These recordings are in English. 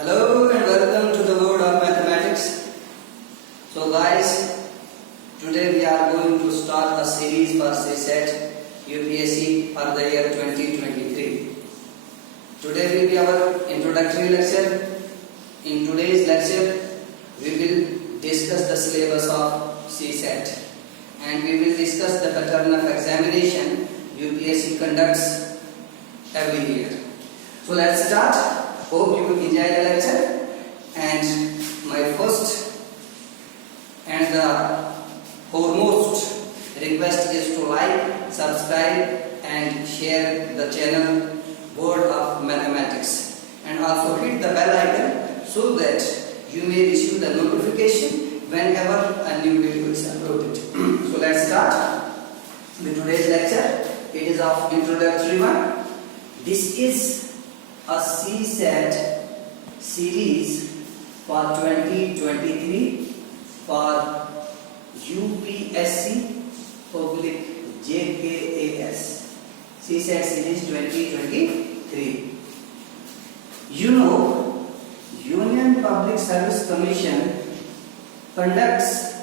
Hello and welcome to the world of mathematics. So guys, today we are going to start a series for CSET UPSC for the year 2023. Today will be our introductory lecture. In today's lecture, we will discuss the syllabus of CSET and we will discuss the pattern of examination UPSC conducts every year. So let's start. Hope you will enjoy the lecture, and my first and the foremost request is to like, subscribe and share the channel World of Mathematics, and also hit the bell icon so that you may receive the notification whenever a new video is uploaded. So let's start with today's lecture. It is of introductory one. This is a CSET series for 2023 for UPSC Public JKAS CSET series 2023. You know, Union Public Service Commission conducts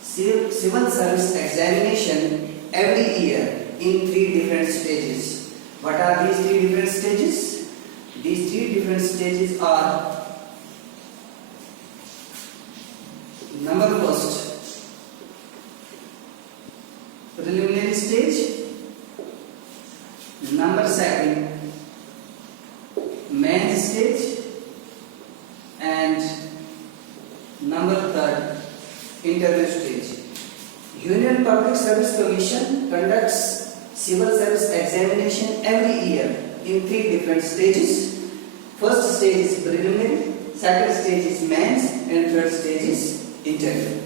civil service examination every year in 3 different stages. What are these 3 different stages? These 3 different stages are: number first, preliminary stage; number second, main stage; and number third, interview stage. Union Public Service Commission conducts civil service examination every year in 3 different stages. First stage is preliminary, second stage is mains, and third stage is interview.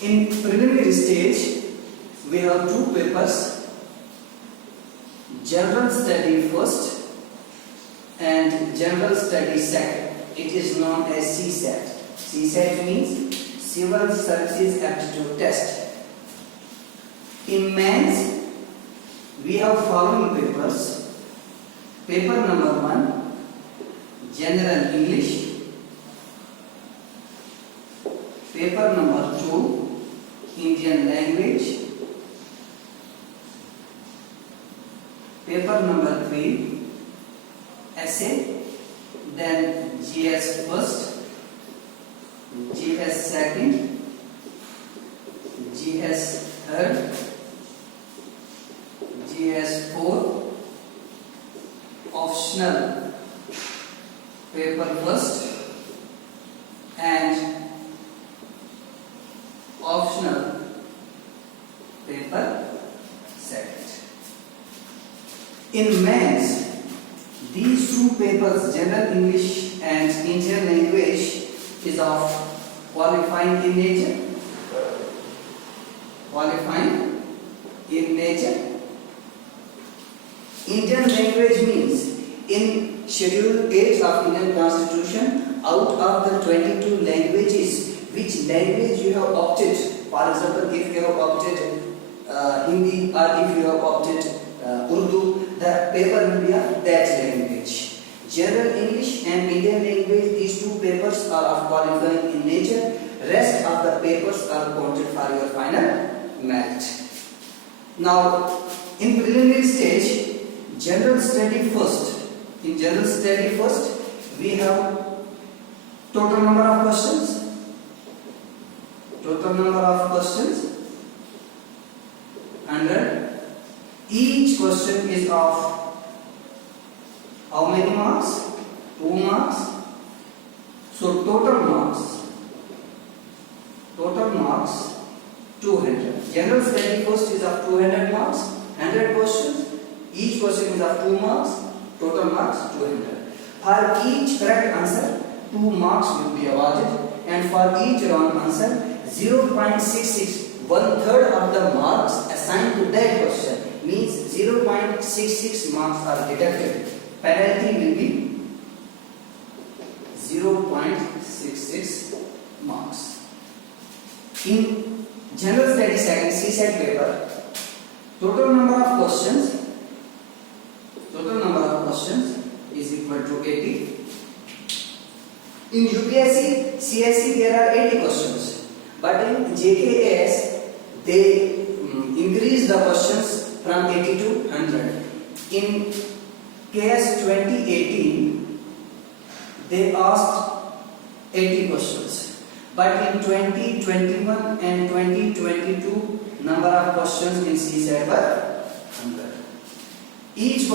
In preliminary stage, we have 2 papers: general study first and general study second. It is known as CSAT. CSAT means Civil Services Aptitude Test. In mains, we have following papers. Paper number 1, General English. Paper number 2, Indian Language. Paper number 3, Essay. Then GS first, GS second, GS third, GS fourth, optional paper first, and optional paper second. In mains, these 2 papers, General English and Indian Language, is of qualifying in nature. Qualifying in nature. Indian Language means in Schedule 8 of Indian Constitution, out of the 22 languages, which language you have opted. For example, if you have opted Hindi or if you have opted Urdu, the paper will be of that language. General English and Indian Language, these 2 papers are of qualifying in nature. Rest of the papers are counted for your final merit. Now, in preliminary stage, general study first. In general study first, we have total number of questions. Total number of questions 100. Each question is of how many marks? 2 marks. So total marks 200. General study first is of 200 marks. 100 questions. Each question is of 2 marks. Total marks 200. For each correct answer, 2 marks will be awarded, and for each wrong answer, 0.66, 1/3 of the marks assigned to that question, means 0.66 marks are deducted. Penalty will be 0.66 marks. In general study second CSAT paper, total number of questions is equal to 80. In UPSC, CSC there are 80 questions, but in JKS they increase the questions from 80 to 100. In KS 2018 they asked 80 questions, but in 2021 and 2022 number of questions in CSAT were 100. Each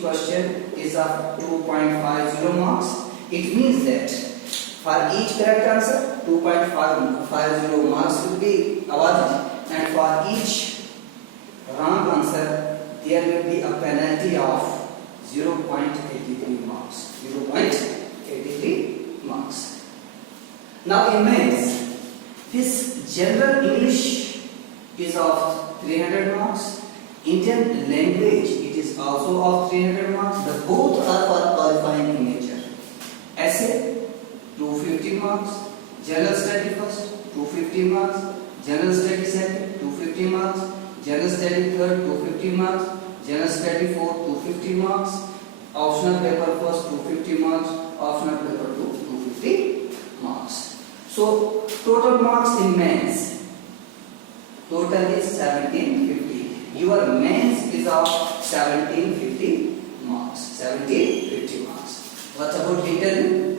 question is of 2.50 marks. It means that for each correct answer 2.50 marks will be awarded, and for each wrong answer there will be a penalty of 0.83 marks. 0.83 marks. Now in maths, this general English is of 300 marks. Indian language, it is also of 300 marks. The both are for qualifying in nature. Essay 250 marks. General study first 250 marks. General study second 250 marks. General study third 250 marks. General study fourth 250 marks. Optional paper first 250 marks. Optional paper 250 marks. So total marks in maths, total is 1750. Your maths is of 1750 marks. 1750 marks. What about interview?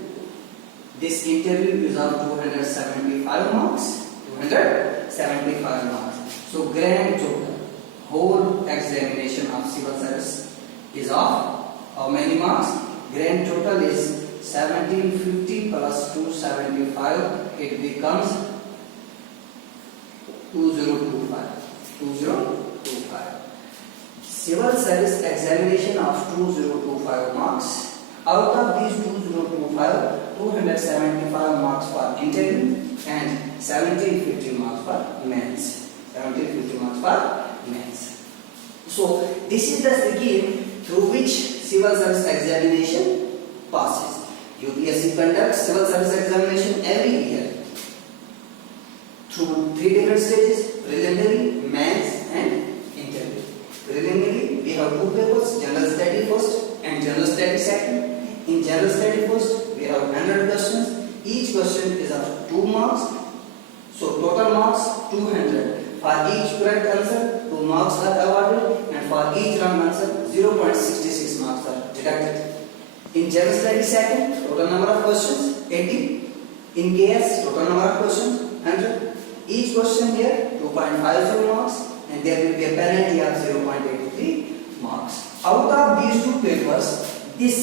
This interview is of 275 marks. 275 marks. So grand total, whole examination of civil service is of how many marks? Grand total is 1750 plus 275. It becomes 2025. 2025. Civil service examination of 2025 marks. Out of these 2025, 275 marks for interview and 1750 marks for maths. 1750 marks for maths. So this is the scheme through which civil service examination passes. UPSC conducts civil service examination every year through 3 different stages: preliminary, maths and interview. Preliminary, we have 2 papers: general study first and general study second. In general study first, we have 100 questions. Each question is of 2 marks. So total marks 200. For each correct answer, 2 marks are awarded, and for each wrong answer, 0.66 marks are deducted. In general study second, total number of questions 80. In KS, total number of questions 100. Each question here 2.50 marks, and there will be a penalty of 0.83 marks. Out of these 2 papers, this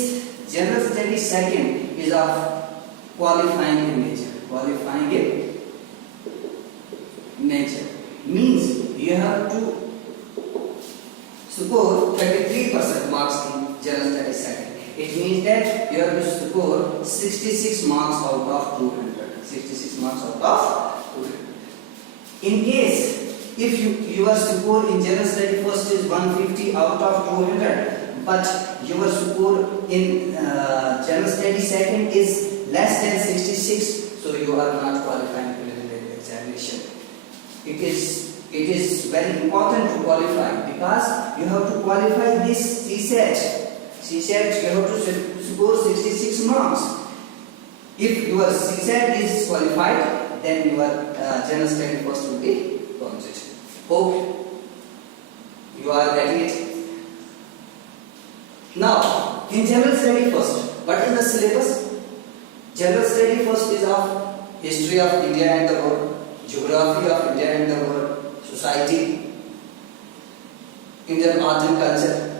general study second is of qualifying in nature. Qualifying in nature means you have to score 33% marks in general study second. It means that you have to score 66 marks out of 200. 66 marks out of 200. In case if your score in general study first is 150 out of 200, but your score in general study second is less than 66, so you are not qualifying for the examination. It is very important to qualify, because you have to qualify this CSAT. CSAT, you have to score 66 marks. If your CSAT is qualified, then your general study first will be counted. Hope you are getting it. Now, in general study first, what is the syllabus? General study first is of history of India and the world, geography of India and the world, society, Indian art and culture.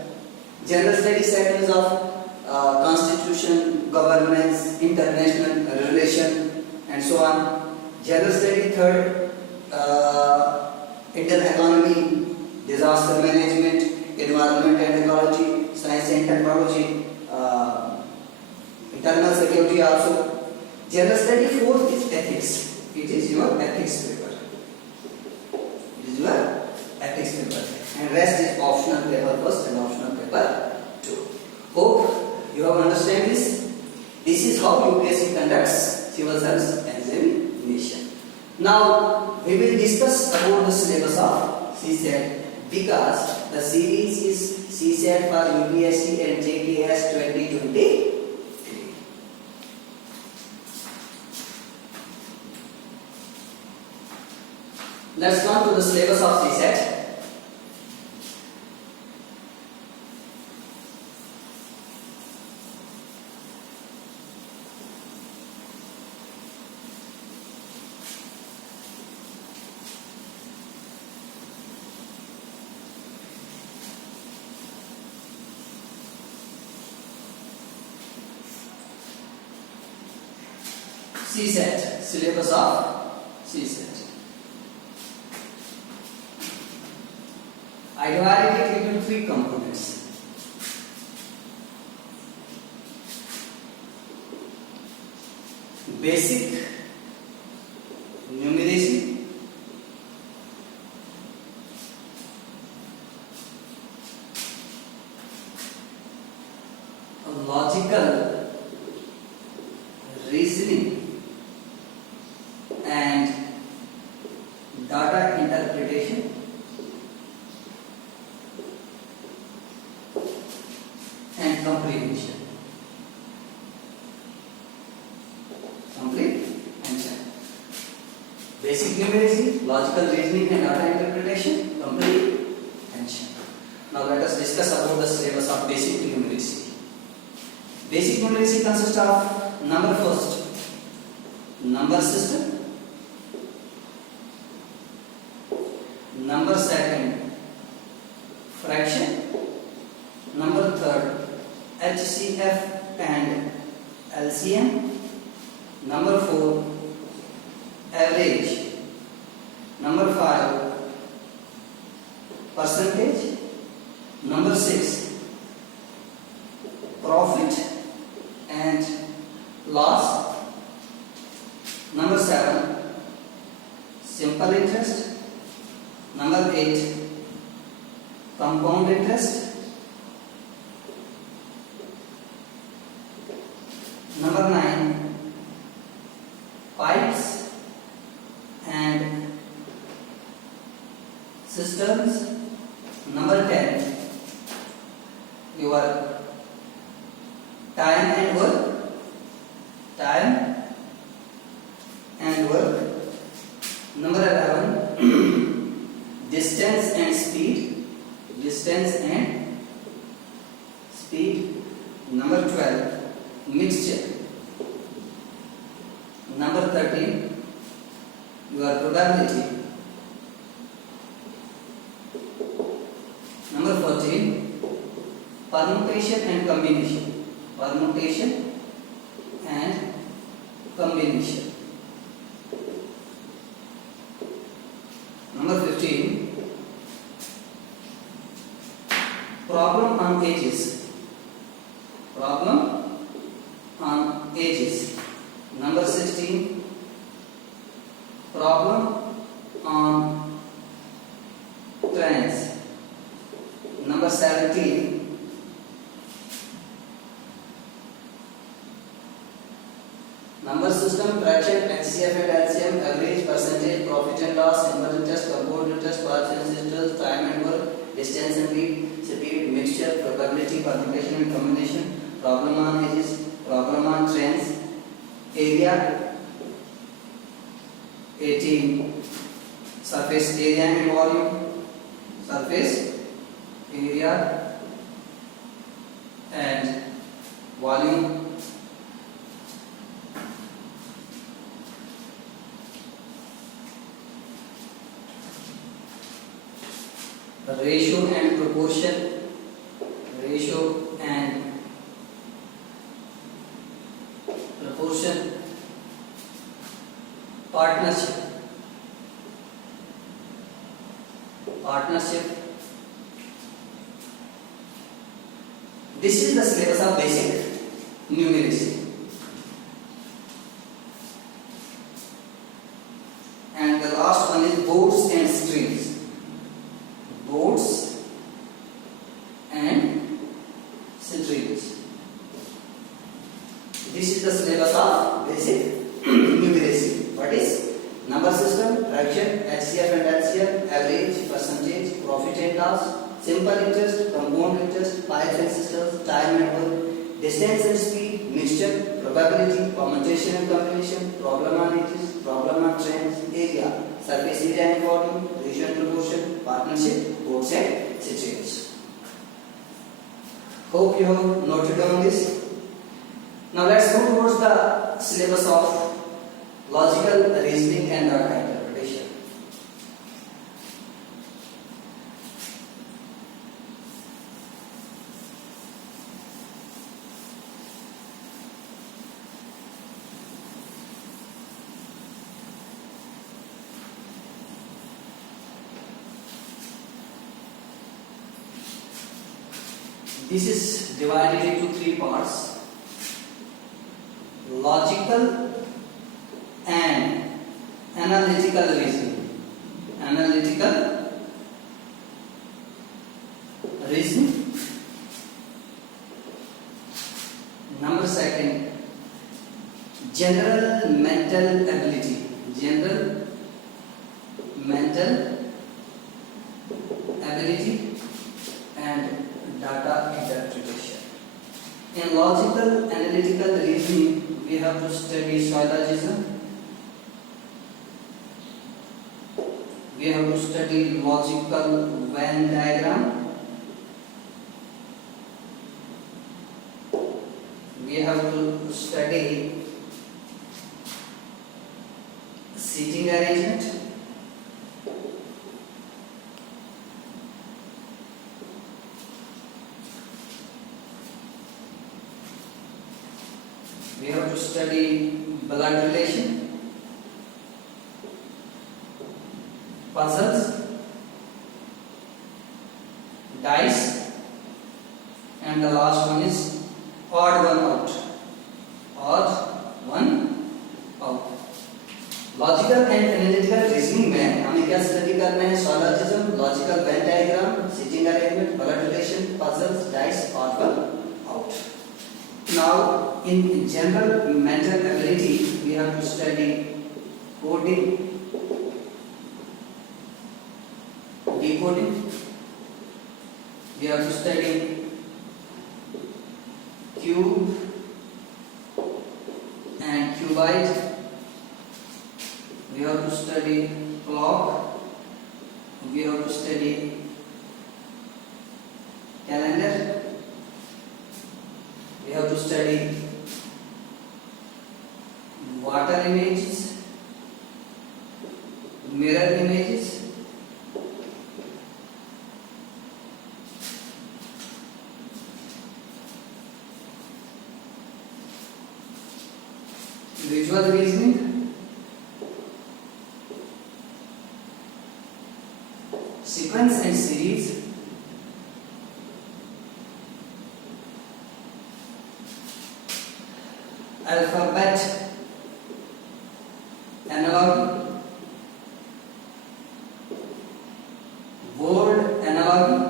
General study second is of constitution, governance, international relation, and so on. General study third, Indian economy, disaster management, environment and ecology, science and technology, internal security also. General study fourth is ethics. It is your ethics paper. It is your ethics paper. And rest is optional paper first and optional paper 2. Hope you have understand this. This is how UPSC conducts civil service examination. Now we will discuss about the syllabus of CSAT, because The series is CSAT for UPSC and JPS 2020. Let's come to the syllabus of CSAT. CSAT, syllabus of CSAT. I divided it into three components. Basic numeracy, logical reasoning, and data interpretation, and comprehension. Comprehension. Basic numeracy, logical reasoning, and data interpretation, comprehension. Now let us discuss about the syllabus of basic numeracy. Basic numeracy consists of number first, number system, number second, fraction, number third, HCF and LCM, number 4, average, number 5, percentage, number 6, profit and loss, number 7, simple interest, number 8, compound interest, number 9, pipes and cisterns, number 10, your time and work, number 11, distance and speed, number 12, mixture, number 13, your probability, number 14, permutation and combination, number 15, problem on edges, number 16, problem on trains, number 17, number system, fraction, HCF and LCM, average, percentage, profit and loss, simple interest, compound interest, partial interest, time and work, distance and speed, mixture, probability, permutation and combination, problem on edges, problem on trains, area, 18, surface area and volume, surface area and volume, ratio and proportion, partnership. This is the syllabus of basic numeracy. And the last one is boards and strings. Boards and strings. This is the syllabus of basic numeracy. What is? Number system, fraction, HCF and LCM, average, percentage, profit and loss, simple test, compound test, pipes and systems, time network, distance and speed, mixture, probability, permutation and combination, problem on edges, problem on trends, area, surface area and volume, region proportion, partnership, both and situations. Hope you have noted down this. Now let's move towards the syllabus of logical reasoning and data interpretation. This is divided into three parts: logical and analytical reasoning. Analytical reasoning. Number second, general mental ability. General mental ability and data interpretation. In logical analytical reasoning, we have to study syllogism. We have to study logical Venn diagram. We have to study seating arrangement. We have to study blood relation, puzzles, dice, and the last one is odd one out. Odd one out. Logical and analytical reasoning में हमें क्या study करना है? Syllogism, logical Venn diagram, seating arrangement, blood relation, puzzles, dice, odd one out. Now, in general mental ability, we have to study coding, decoding. We have to study cube and cuboid. We have to study clock. We have to study calendar. We have to study water images, mirror images, visual reasoning, sequence and series, alphabet analogy, word analogy,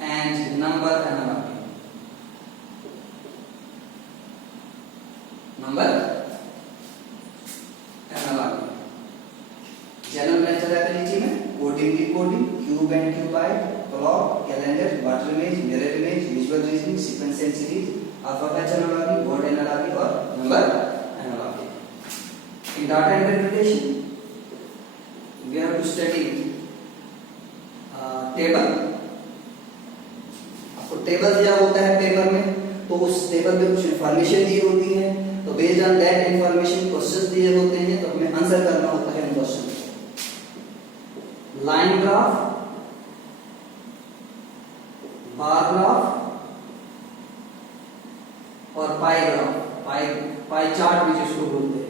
and number analogy. Number analogy. General mental ability में coding, decoding, cube and cuboid, clock, calendar, water image, mirror image, visual reasoning, sequence and series, alphabet analogy, word analogy और number analogy. In data interpretation, we have to study table. आपको table दिया होता है paper में, तो उस table में कुछ इंफॉर्मेशन दी होती है, तो based on that information questions दिए होते हैं, तो हमें आंसर करना होता है उन क्वेश्चन को. लाइन ग्राफ, बार ग्राफ और पाई ग्राफ, पाई चार्ट भी जिसको बोलते हैं.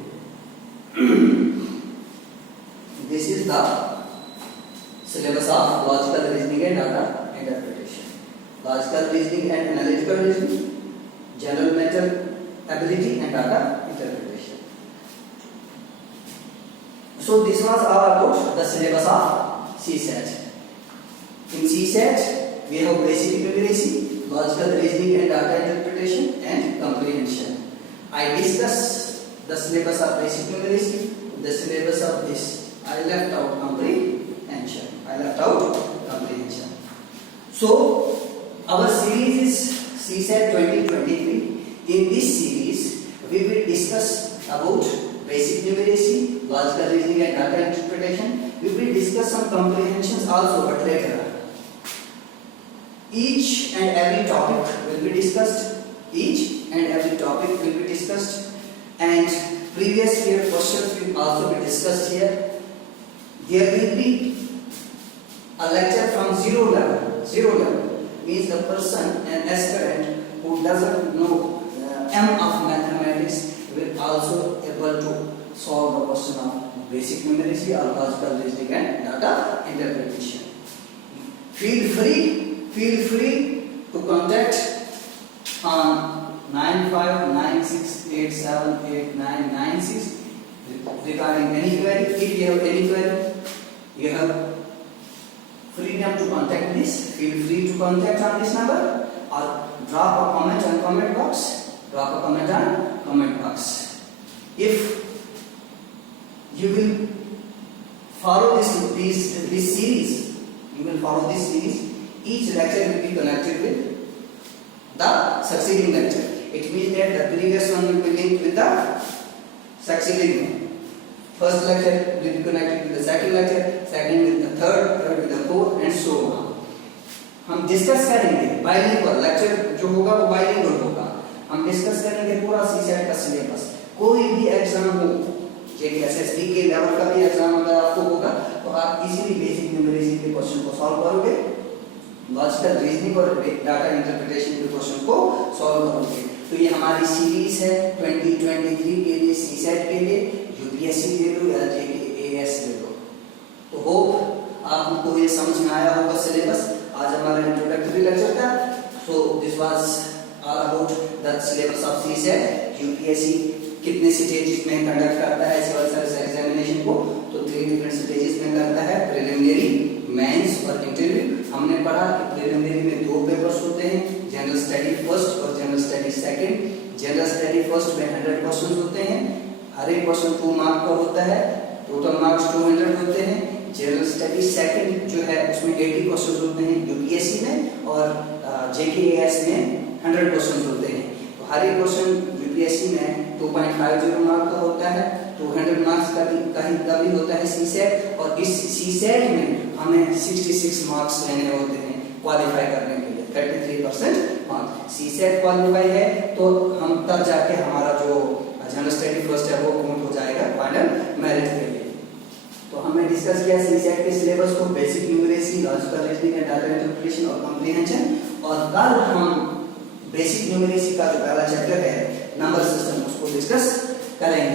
This is the syllabus of logical reasoning and data interpretation. Logical reasoning and analytical reasoning, general mental ability and data interpretation. So this was all about the syllabus of CSAT. In CSAT we have basic numeracy, logical reasoning and data interpretation, and comprehension. I discussed the syllabus of basic numeracy, the syllabus of this. I left out comprehension. I I left out comprehension. So our series is CSAT 2023. In this series we will discuss about basic numeracy, logical reasoning and data interpretation. We will discuss some comprehensions also, but later. Each and every topic will be discussed. And previous year questions will also be discussed here. There will be a lecture from zero level means the person, an aspirant who doesn't know M of mathematics will also able to solve the question of basic numeracy or logical reasoning and data interpretation. Feel free to contact on 9596878996 regarding any query. If you have any query, you have freedom to contact this. Feel free to contact on this number or drop a comment on comment box. If you will follow this series, each lecture will be connected with the succeeding lecture. It means that the previous one will be linked with the succeeding one. First lecture will be connected with the second lecture, second with the third with the fourth, and so on. हम discuss करेंगे bilingual lecture जो होगा वो bilingual होगा. हम discuss करेंगे पूरा CSAT का सिलेबस. कोई भी एग्जाम हो, जेके एसएसबी के लेवल का भी एग्जाम अगर आपको होगा तो आप इजीली बेसिक न्यूमेरिसी के क्वेश्चन को सॉल्व करोगे, लॉजिकल रीजनिंग और डाटा इंटरप्रिटेशन के क्वेश्चन को सॉल्व करोगे. तो ये हमारी सीरीज है 2023 के लिए, सीसेट के लिए, यूपीएससी दे लो या जेकेएएस दे लो. तो होप आपको ये समझ में आया होगा सिलेबस. आज हमारा इंट्रोडक्टरी लेक्चर था. So this was all about the syllabus of CSAT. UPSC कितने स्टेजेस में कंडक्ट करता है सिविल सर्विस एग्जामिनेशन को? तो 3 डिफरेंट स्टेजेस में करता है, प्रिलिमिनरी, मेंस और इंटरव्यू. हमने पढ़ा कि प्रिलिमिनरी में 2 पेपर्स होते हैं, जनरल स्टडी फर्स्ट और general study second. General study first में 100 क्वेश्चंस होते हैं, हर एक क्वेश्चन 2 मार्क का होता है, टोटल मार्क्स 200 होते हैं. जनरल स्टडी सेकंड जो है उसमें 80 क्वेश्चंस होते हैं यूपीएससी में, और जेकेएएस में 100 क्वेश्चंस होते हैं. तो हर एक क्वेश्चन यूपीएससी में 2.50 मार्क का होता है, 200 मार्क्स का भी होता है सीसेट. और इस सीसेट में हमें 66 मार्क्स लेने होते हैं क्वालिफाई करने के लिए. 33% मार्क्स सीसेट क्वालिफाई है तो हम तब जाके हमारा जो जनरल स्टडी फर्स्ट है वो काउंट हो जाएगा फाइनल मेरिट के लिए. तो हमने डिस्कस किया सीसेट के सिलेबस को, basic numeracy, logical reasoning and data interpretation और कॉम्प्रिहेंशन. और कल हम बेसिक न्यूमेरेसी का जो पहला चैप्टर है नंबर सिस्टम उसको डिस्कस करेंगे.